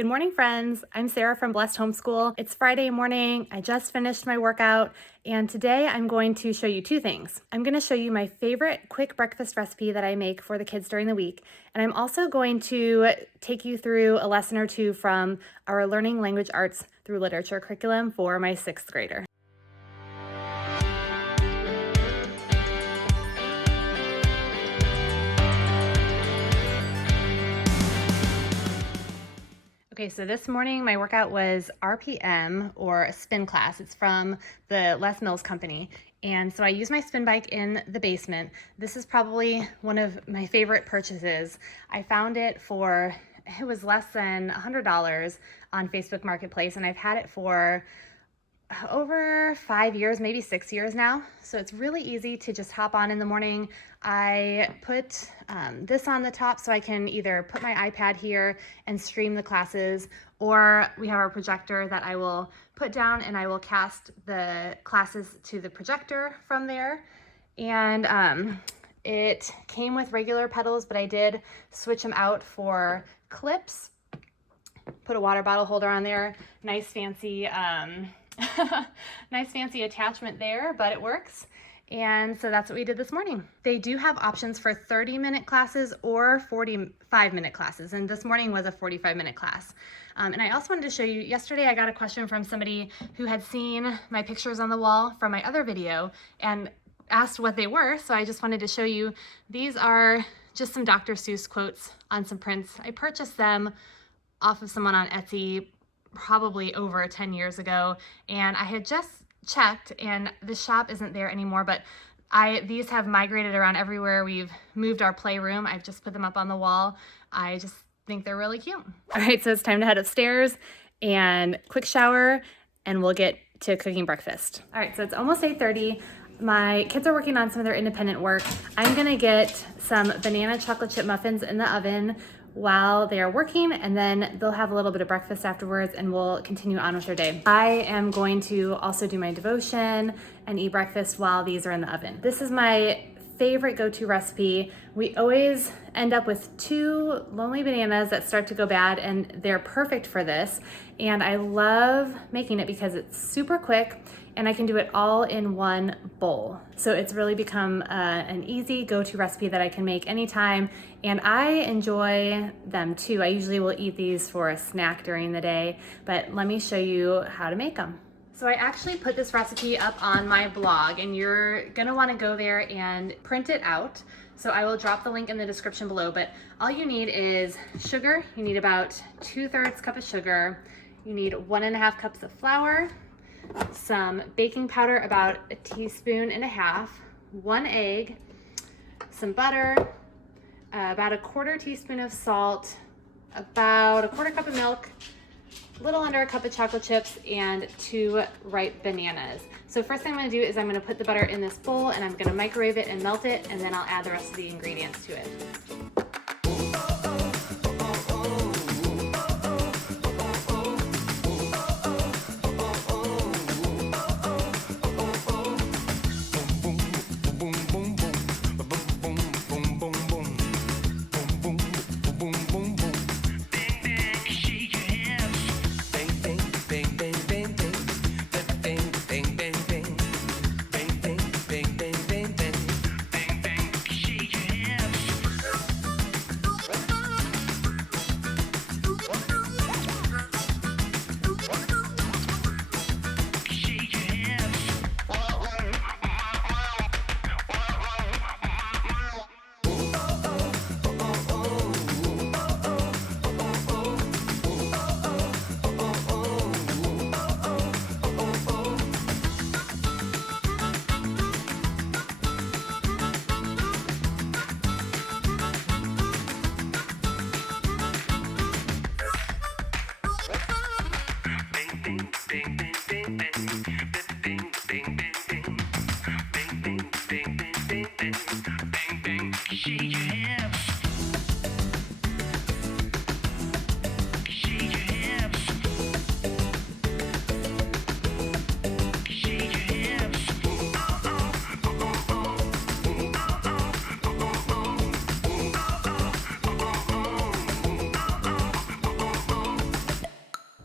Good morning, friends. I'm Sara from Blessed Homeschool. It's Friday morning. I just finished my workout, and today I'm going to show you two things. I'm going to show you my favorite quick breakfast recipe that I make for the kids during the week, and I'm also going to take you through a lesson or two from our Learning Language Arts through Literature curriculum for my 6th grader. Okay, so this morning my workout was RPM, or a spin class. It's from the Les Mills company. And so I use my spin bike in the basement. This is probably one of my favorite purchases. I found it was less than $100 on Facebook Marketplace, and I've had it for over 5 years, maybe 6 years now. So it's really easy to just hop on in the morning. I put this on the top so I can either put my iPad here and stream the classes, or we have our projector that I will put down and I will cast the classes to the projector from there. And it came with regular pedals, but I did switch them out for clips. Put a water bottle holder on there. Nice fancy nice fancy attachment there, but it works. And so that's what we did this morning. They do have options for 30-minute classes or 45-minute classes, and this morning was a 45-minute class. And I also wanted to show you, yesterday I got a question from somebody who had seen my pictures on the wall from my other video and asked what they were, so I just wanted to show you. These are just some Dr. Seuss quotes on some prints. I purchased them off of someone on Etsy probably over 10 years ago, and I had just checked and the shop isn't there anymore, but these have migrated around everywhere. We've moved our playroom. I've just put them up on the wall. I just think they're really cute. All right, so it's time to head upstairs and quick shower, and we'll get to cooking breakfast. All right, so it's almost 8:30. My kids are working on some of their independent work. I'm gonna get some banana chocolate chip muffins in the oven while they are working, and then they'll have a little bit of breakfast afterwards and we'll continue on with their day. I am going to also do my devotion and eat breakfast while these are in the oven. This is my favorite go-to recipe. We always end up with 2 lonely bananas that start to go bad, and they're perfect for this. And I love making it because it's super quick and I can do it all in one bowl. So it's really become an easy go-to recipe that I can make anytime, and I enjoy them too. I usually will eat these for a snack during the day, but let me show you how to make them. So I actually put this recipe up on my blog, and you're gonna wanna go there and print it out. So I will drop the link in the description below, but all you need is sugar. You need about 2/3 cup of sugar. You need 1.5 cups of flour, some baking powder, about 1.5 teaspoons, 1 egg, some butter, about 1/4 teaspoon of salt, about 1/4 cup of milk, a little under 1 cup of chocolate chips, and 2 ripe bananas. So first thing I'm gonna do is I'm gonna put the butter in this bowl and I'm gonna microwave it and melt it, and then I'll add the rest of the ingredients to it.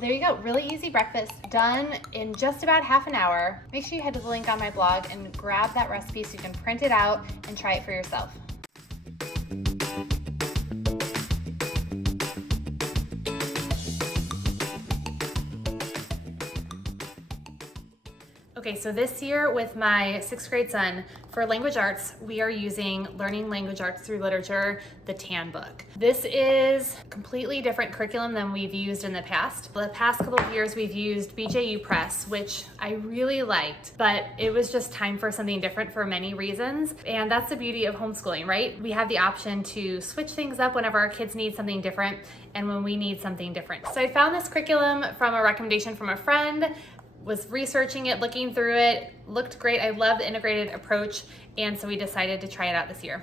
There you go, really easy breakfast, done in just about half an hour. Make sure you head to the link on my blog and grab that recipe so you can print it out and try it for yourself. Okay, so this year with my 6th grade son, for language arts, we are using Learning Language Arts Through Literature, the TAN book. This is a completely different curriculum than we've used in the past. The past couple of years we've used BJU Press, which I really liked, but it was just time for something different for many reasons. And that's the beauty of homeschooling, right? We have the option to switch things up whenever our kids need something different and when we need something different. So I found this curriculum from a recommendation from a friend, was researching it, looking through it, looked great. I love the integrated approach, and so we decided to try it out this year.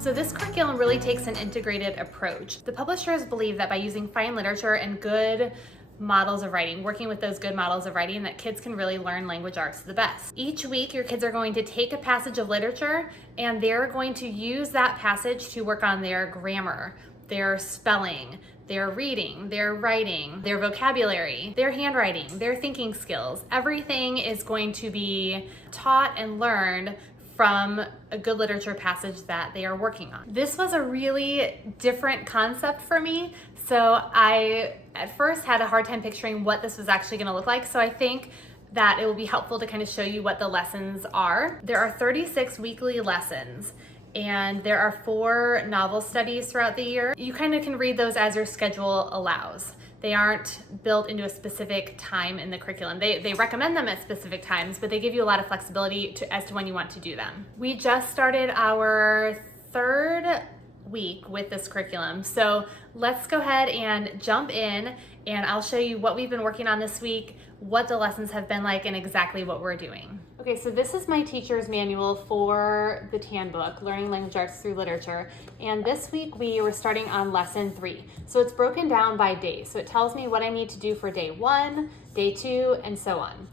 So this curriculum really takes an integrated approach. The publishers believe that by using fine literature and good models of writing, working with those good models of writing, that kids can really learn language arts the best. Each week, your kids are going to take a passage of literature, and they're going to use that passage to work on their grammar, their spelling, their reading, their writing, their vocabulary, their handwriting, their thinking skills. Everything is going to be taught and learned from a good literature passage that they are working on. This was a really different concept for me, so I at first had a hard time picturing what this was actually going to look like, so I think that it will be helpful to kind of show you what the lessons are. There are 36 weekly lessons, and there are 4 novel studies throughout the year. You kind of can read those as your schedule allows. They aren't built into a specific time in the curriculum. They recommend them at specific times, but they give you a lot of flexibility as to when you want to do them. We just started our 3rd week with this curriculum, so let's go ahead and jump in, and I'll show you what we've been working on this week, what the lessons have been like, and exactly what we're doing. Okay, so this is my teacher's manual for the TAN book, Learning Language Arts Through Literature, and this week we were starting on lesson 3. So it's broken down by day, so it tells me what I need to do for day 1, day 2, and so on.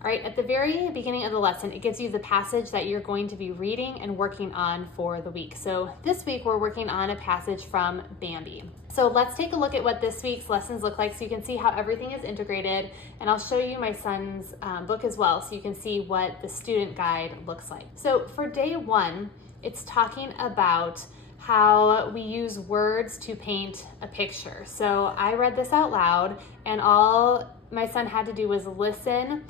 All right, at the very beginning of the lesson, it gives you the passage that you're going to be reading and working on for the week. So this week we're working on a passage from Bambi. So let's take a look at what this week's lessons look like so you can see how everything is integrated, and I'll show you my son's book as well so you can see what the student guide looks like. So for day 1, it's talking about how we use words to paint a picture. So I read this out loud, and all my son had to do was listen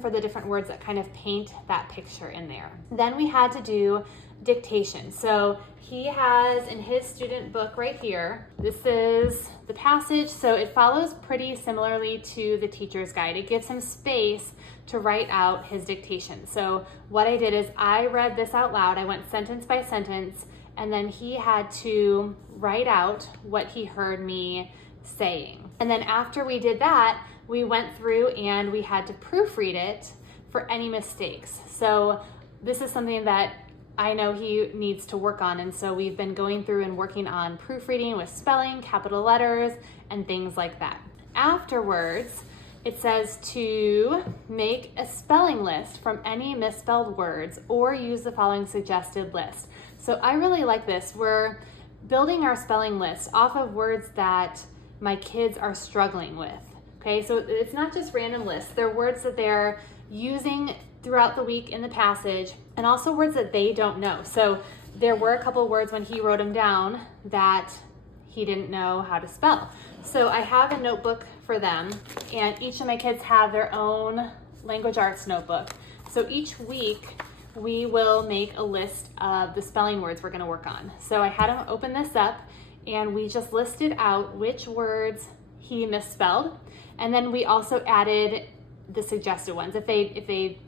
for the different words that kind of paint that picture in there. Then we had to do dictation. So he has in his student book right here, this is the passage, so it follows pretty similarly to the teacher's guide. It gives him space to write out his dictation. So what I did is I read this out loud, I went sentence by sentence, and then he had to write out what he heard me saying. And then after we did that, we went through and we had to proofread it for any mistakes. So this is something that I know he needs to work on, and so we've been going through and working on proofreading with spelling, capital letters, and things like that. Afterwards, it says to make a spelling list from any misspelled words or use the following suggested list. So I really like this. We're building our spelling list off of words that my kids are struggling with. Okay, so it's not just random lists. They're words that they're using throughout the week in the passage, and also words that they don't know. So there were a couple of words when he wrote them down that he didn't know how to spell. So I have a notebook for them, and each of my kids have their own language arts notebook. So each week we will make a list of the spelling words we're going to work on. So I had him open this up, and we just listed out which words he misspelled. And then we also added the suggested ones. If they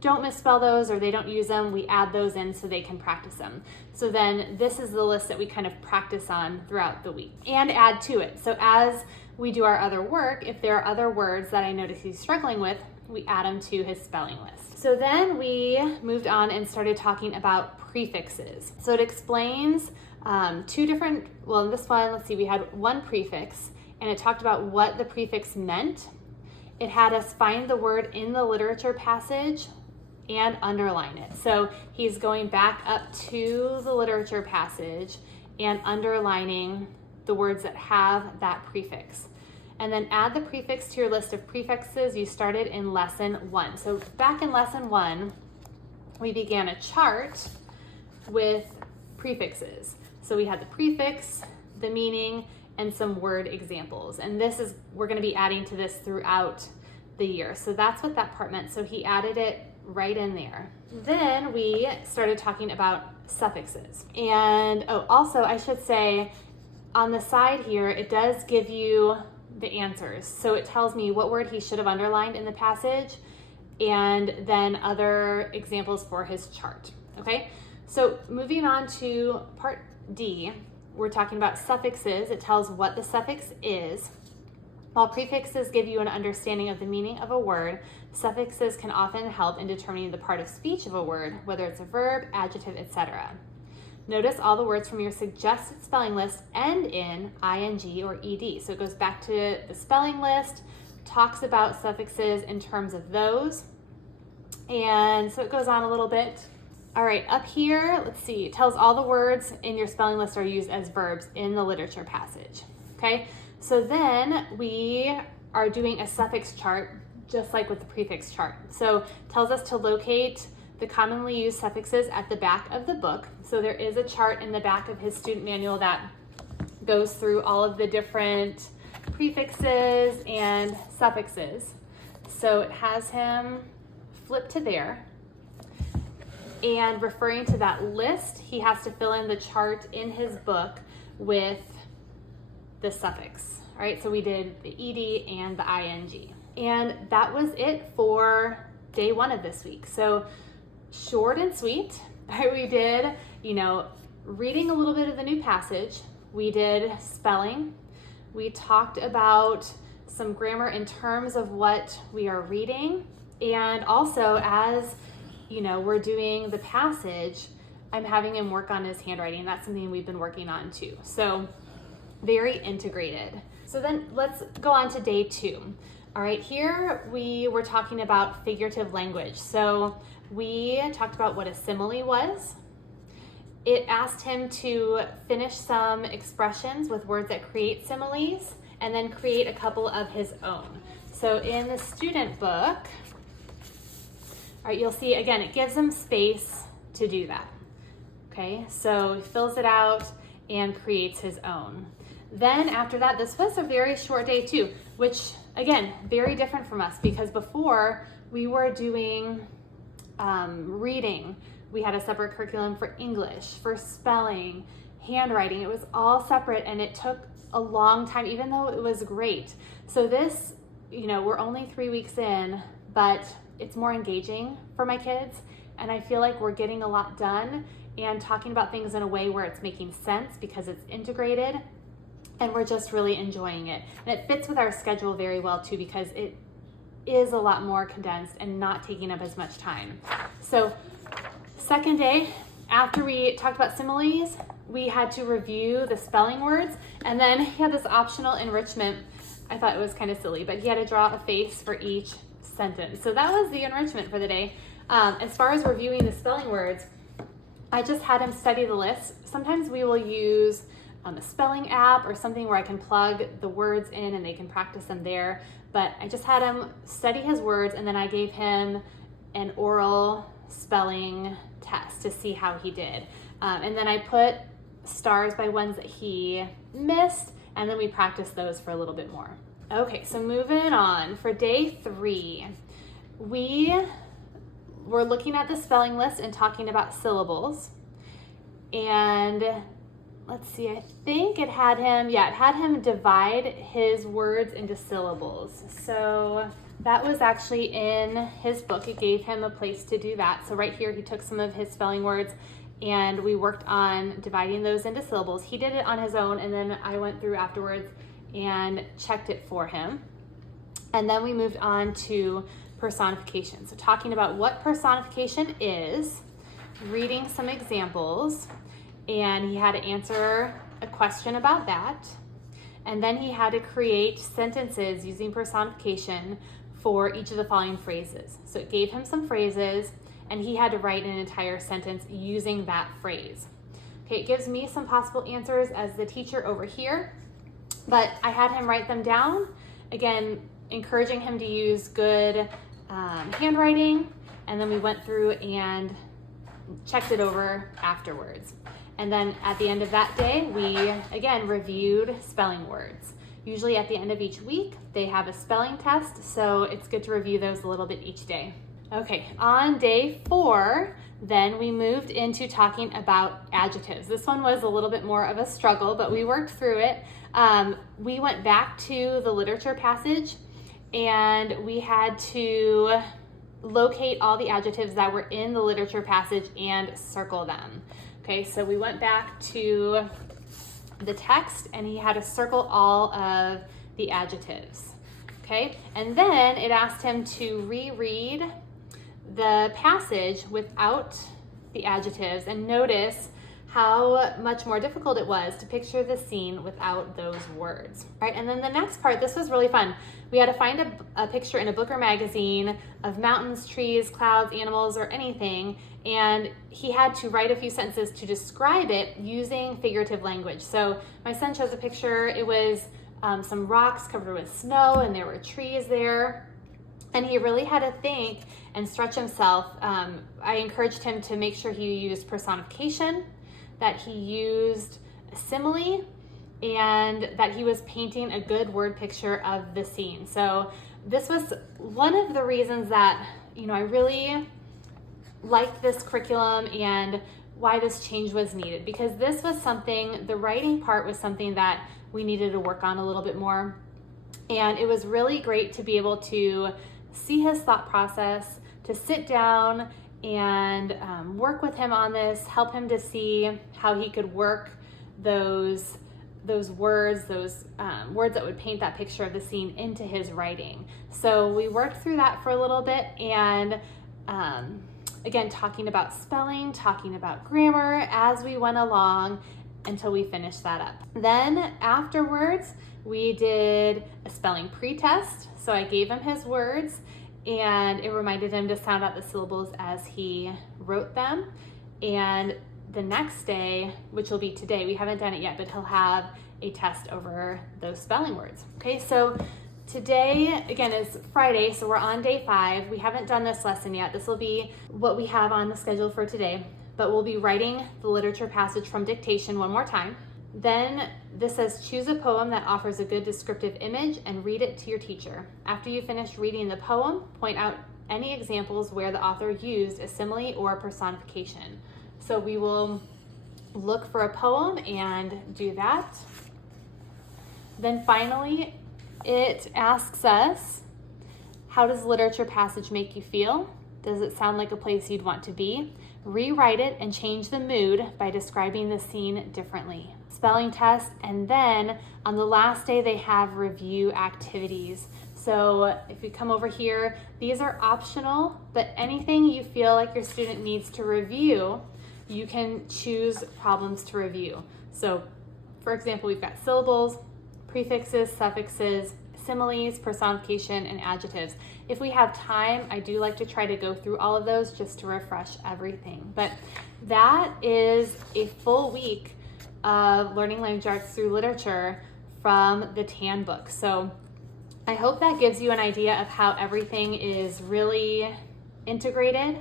don't misspell those or they don't use them, we add those in so they can practice them. So then this is the list that we kind of practice on throughout the week and add to it. So as we do our other work, if there are other words that I notice he's struggling with, we add them to his spelling list. So then we moved on and started talking about prefixes. So it explains two different, well, in this one, let's see, we had one prefix, and it talked about what the prefix meant. It had us find the word in the literature passage and underline it. So he's going back up to the literature passage and underlining the words that have that prefix. And then add the prefix to your list of prefixes you started in lesson 1. So back in lesson 1, we began a chart with prefixes. So we had the prefix, the meaning, and some word examples. And we're going to be adding to this throughout the year. So that's what that part meant. So he added it right in there. Then we started talking about suffixes. And also I should say on the side here, it does give you the answers. So it tells me what word he should have underlined in the passage and then other examples for his chart. Okay, so moving on to part D, we're talking about suffixes. It tells what the suffix is. While prefixes give you an understanding of the meaning of a word, suffixes can often help in determining the part of speech of a word, whether it's a verb, adjective, etc. Notice all the words from your suggested spelling list end in ing or ed. So it goes back to the spelling list, talks about suffixes in terms of those. And so it goes on a little bit. All right, up here, let's see, it tells all the words in your spelling list are used as verbs in the literature passage. Okay, so then we are doing a suffix chart, just like with the prefix chart. So it tells us to locate the commonly used suffixes at the back of the book. So there is a chart in the back of his student manual that goes through all of the different prefixes and suffixes. So it has him flip to there. And referring to that list, he has to fill in the chart in his book with the suffix. All right, so we did the ed and the ing. And that was it for day 1 of this week. So short and sweet. We did, reading a little bit of the new passage. We did spelling. We talked about some grammar in terms of what we are reading. And also, as we're doing the passage, I'm having him work on his handwriting. That's something we've been working on too. So very integrated. So then let's go on to day 2. All right, here we were talking about figurative language. So we talked about what a simile was. It asked him to finish some expressions with words that create similes and then create a couple of his own. So in the student book, all right, you'll see again, it gives him space to do that. Okay, so he fills it out and creates his own. Then after that, this was a very short day too, which again, very different from us because before we were doing reading. We had a separate curriculum for English, for spelling, handwriting. It was all separate and it took a long time, even though it was great. So this, we're only 3 weeks in, but it's more engaging for my kids. And I feel like we're getting a lot done and talking about things in a way where it's making sense because it's integrated and we're just really enjoying it. And it fits with our schedule very well too because it is a lot more condensed and not taking up as much time. So second day, after we talked about similes, we had to review the spelling words, and then he had this optional enrichment. I thought it was kind of silly, but he had to draw a face for each sentence. So that was the enrichment for the day. As far as reviewing the spelling words, I just had him study the list. Sometimes we will use a spelling app or something where I can plug the words in and they can practice them there. But I just had him study his words and then I gave him an oral spelling test to see how he did. And then I put stars by ones that he missed and then we practiced those for a little bit more. Okay, so moving on. For day 3, we were looking at the spelling list and talking about syllables. And let's see, I think it had him divide his words into syllables. So that was actually in his book. It gave him a place to do that. So right here, he took some of his spelling words and we worked on dividing those into syllables. He did it on his own and then I went through afterwards and checked it for him. And then we moved on to personification. So talking about what personification is, reading some examples, and he had to answer a question about that. And then he had to create sentences using personification for each of the following phrases. So it gave him some phrases and he had to write an entire sentence using that phrase. Okay, it gives me some possible answers as the teacher over here, but I had him write them down. Again, encouraging him to use good handwriting, and then we went through and checked it over afterwards. And then at the end of that day, we again reviewed spelling words. Usually at the end of each week, they have a spelling test, so it's good to review those a little bit each day. Okay, on day 4, then we moved into talking about adjectives. This one was a little bit more of a struggle, but we worked through it. We went back to the literature passage, and we had to locate all the adjectives that were in the literature passage and circle them. Okay, so we went back to the text, and he had to circle all of the adjectives. Okay, and then it asked him to reread the passage without the adjectives and notice how much more difficult it was to picture the scene without those words. Right, and then the next part, this was really fun. We had to find a picture in a book or magazine of mountains, trees, clouds, animals, or anything, and he had to write a few sentences to describe it using figurative language. So my son chose a picture. It was some rocks covered with snow, and there were trees there, and he really had to think and stretch himself. I encouraged him to make sure he used personification, that he used a simile, and that he was painting a good word picture of the scene. So this was one of the reasons that, I really liked this curriculum and why this change was needed, because this was something, the writing part was something that we needed to work on a little bit more. And it was really great to be able to see his thought process, to sit down and work with him on this, help him to see how he could work those words, words that would paint that picture of the scene into his writing. So we worked through that for a little bit, and again, talking about spelling, talking about grammar as we went along until we finished that up. Then afterwards, we did a spelling pre-test. So I gave him his words, and it reminded him to sound out the syllables as he wrote them. And the next day, which will be today, we haven't done it yet, but he'll have a test over those spelling words. Okay, so today, again, is Friday, so we're on day 5. We haven't done this lesson yet. This will be what we have on the schedule for today, but we'll be writing the literature passage from dictation one more time. Then this says, choose a poem that offers a good descriptive image and read it to your teacher. After you finish reading the poem, point out any examples where the author used a simile or a personification. So we will look for a poem and do that. Then finally, it asks us, how does literature passage make you feel? Does it sound like a place you'd want to be? Rewrite it and change the mood by describing the scene differently. Spelling test, and then on the last day they have review activities. So if you come over here, these are optional, but anything you feel like your student needs to review, you can choose problems to review. So for example, we've got syllables, prefixes, suffixes, similes, personification, and adjectives. If we have time, I do like to try to go through all of those just to refresh everything. But that is a full week of learning language arts through literature from the TAN book. So I hope that gives you an idea of how everything is really integrated.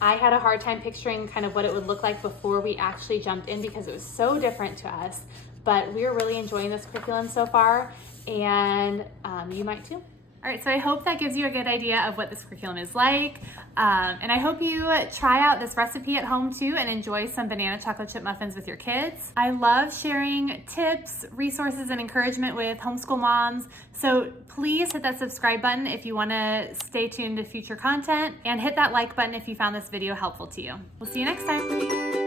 I had a hard time picturing kind of what it would look like before we actually jumped in, because it was so different to us, but we're really enjoying this curriculum so far, and you might too. All right, so I hope that gives you a good idea of what this curriculum is like. And I hope you try out this recipe at home too and enjoy some banana chocolate chip muffins with your kids. I love sharing tips, resources, and encouragement with homeschool moms. So please hit that subscribe button if you wanna stay tuned to future content, and hit that like button if you found this video helpful to you. We'll see you next time.